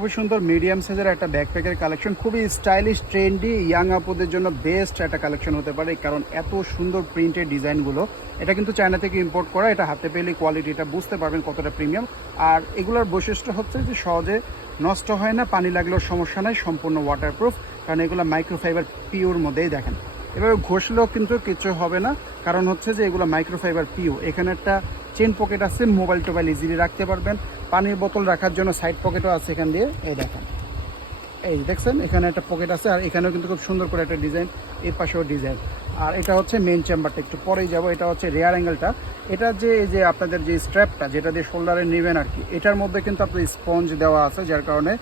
খুবই সুন্দর মিডিয়াম সাইজের একটা ব্যাকপ্যাকের কালেকশন, খুবই স্টাইলিশ ট্রেন্ডি ইয়াং আপুদের জন্য বেস্ট একটা কালেকশন হতে পারে, কারণ এত সুন্দর প্রিন্টের ডিজাইনগুলো। এটা কিন্তু চায়না থেকে ইম্পোর্ট করা, এটা হাতে পেলে কোয়ালিটিটা বুঝতে পারবেন কতটা প্রিমিয়াম। আর এগুলোর বৈশিষ্ট্য হচ্ছে যে সহজে নষ্ট হয় না, পানি লাগলেও সমস্যা নাই, সম্পূর্ণ ওয়াটারপ্রুফ, কারণ এগুলো মাইক্রোফাইবার পিওর মধ্যেই দেখেন। এভাবে ঘষলেও কিন্তু কিছু হবে না, কারণ হচ্ছে যে এগুলো মাইক্রোফাইবার পিও। এখানে একটা চেন পকেট আছে, মোবাইল টোবাইল ইজিলি রাখতে পারবেন। পানির বোতল রাখার জন্য সাইড পকেটও আছে এখান দিয়ে, এই দেখেন, এই দেখছেন এখানে একটা পকেট আছে। আর এখানেও কিন্তু খুব সুন্দর করে একটা ডিজাইন, এর পাশেও ডিজাইন। আর এটা হচ্ছে মেন চেম্বারটা, একটু পরেই যাব। এটা হচ্ছে রেয়ার অ্যাঙ্গেলটা। এটা যে এই যে আপনাদের যে স্ট্র্যাপটা যেটা দিয়ে শোল্ডারে নেবেন আর কি, এটার মধ্যে কিন্তু আপনার স্পঞ্জ দেওয়া আছে, যার কারণে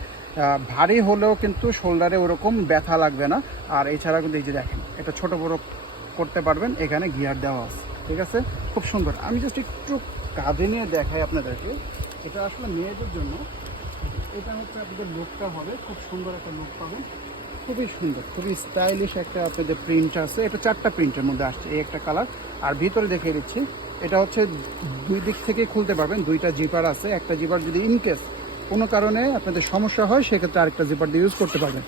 ভারী হলেও কিন্তু শোল্ডারে ওরকম ব্যথা লাগবে না। আর এছাড়া কিন্তু এই যে দেখেন, এটা ছোট বড় করতে পারবেন, এখানে গিয়ার দেওয়া আছে, ঠিক আছে, খুব সুন্দর। আমি জাস্ট একটু কাঁধে নিয়ে দেখাই আপনাদেরকে। এটা আসলে মেয়েদের জন্য, এটা হচ্ছে আপনাদের লুকটা হবে, খুব সুন্দর একটা লুক পাবেন, খুবই সুন্দর, খুবই স্টাইলিশ একটা আপনাদের প্রিন্ট আছে। এটা 4টা প্রিন্টের মধ্যে আসছে, এই একটা কালার। আর ভিতরে দেখিয়ে দিচ্ছি, এটা হচ্ছে দুই দিক থেকে খুলতে পারবেন, 2টা জিপার আছে। একটা জিপার যদি ইনকেস কোনো কারণে আপনাদের সমস্যা হয়, সেক্ষেত্রে আরেকটা জিপার দিয়ে ইউজ করতে পারবেন।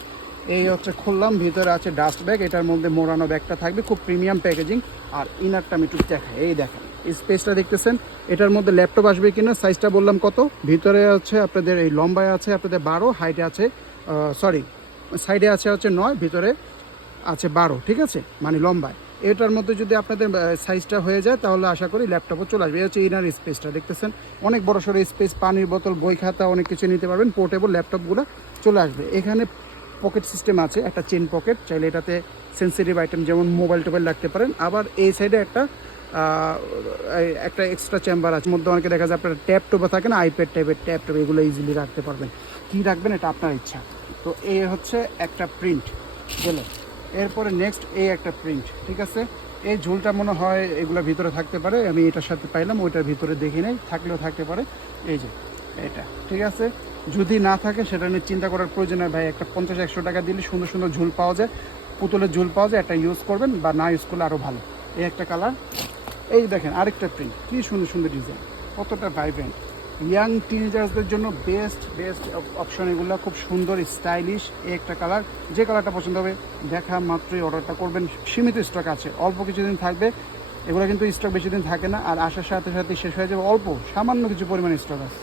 এই হচ্ছে খুললাম, ভিতরে আছে ডাস্ট ব্যাগ, এটার মধ্যে মোড়ানো ব্যাগটা থাকবে, খুব প্রিমিয়াম প্যাকেজিং। আর ইনারটা আমি একটু দেখাই, এই দেখেন এই স্পেসটা দেখতেছেন। এটার মধ্যে ল্যাপটপ আসবে কিনা, সাইজটা বললাম কত, ভিতরে হচ্ছে আপনাদের এই লম্বায় আছে আপনাদের 12, হাইটে আছে সরি সাইডে আছে হচ্ছে 9, ভিতরে আছে 12, ঠিক আছে, মানে লম্বায়। এটার মধ্যে যদি আপনাদের সাইজটা হয়ে যায়, তাহলে আশা করি ল্যাপটপও চলে আসবে। এই হচ্ছে ইনার স্পেসটা দেখতেছেন, অনেক বড় সড়ো স্পেস, পানির বোতল, বই খাতা, অনেক কিছু নিতে পারবেন। পোর্টেবল ল্যাপটপগুলো চলে আসবে। এখানে পকেট সিস্টেম আছে, একটা চেন পকেট, চাইলে এটাতে সেন্সিটিভ আইটেম যেমন মোবাইল টোবাইল রাখতে পারেন। আবার এই সাইডে একটা এক্সট্রা চেম্বার আছে, মধ্যে অনেকে দেখা যায় আপনার ট্যাপ টোপা থাকে না, আইপ্যাড টাইপের ট্যাপ টোপ, এগুলো ইজিলি রাখতে পারবেন। কী রাখবেন এটা আপনার ইচ্ছা। তো এই হচ্ছে একটা প্রিন্ট গেলে, এরপরে নেক্সট এই একটা প্রিন্ট, ঠিক আছে। এই ঝুলটা মনে হয় এগুলোর ভিতরে থাকতে পারে, আমি এটার সাথে পাইলাম, ওইটার ভিতরে দেখি নেই, থাকলেও থাকতে পারে। এই যে এটা, ঠিক আছে। যদি না থাকে সেটা নিয়ে চিন্তা করার প্রয়োজন হয় ভাই, একটা 50-100 টাকা দিলে সুন্দর সুন্দর ঝুল পাওয়া যায়, পুতুলের ঝুল পাওয়া যায়, একটা ইউজ করবেন, বা না ইউজ করলে আরও ভালো। এই একটা কালার, এই দেখেন আরেকটা প্রিন্ট, কী সুন্দর সুন্দর ডিজাইন, কতটা ভাইব্রেন্ট। ইয়াং টিনেজার্সদের জন্য বেস্ট বেস্ট অপশন এগুলো, খুব সুন্দর স্টাইলিশ। এই একটা কালার, যে কালারটা পছন্দ হবে দেখা মাত্রই অর্ডারটা করবেন। সীমিত স্টক আছে, অল্প কিছুদিন থাকবে, এগুলো কিন্তু স্টক বেশি দিন থাকে না। আর আসার সাথে সাথে শেষ হয়ে যাবে, অল্প সামান্য কিছু পরিমাণে স্টক আছে।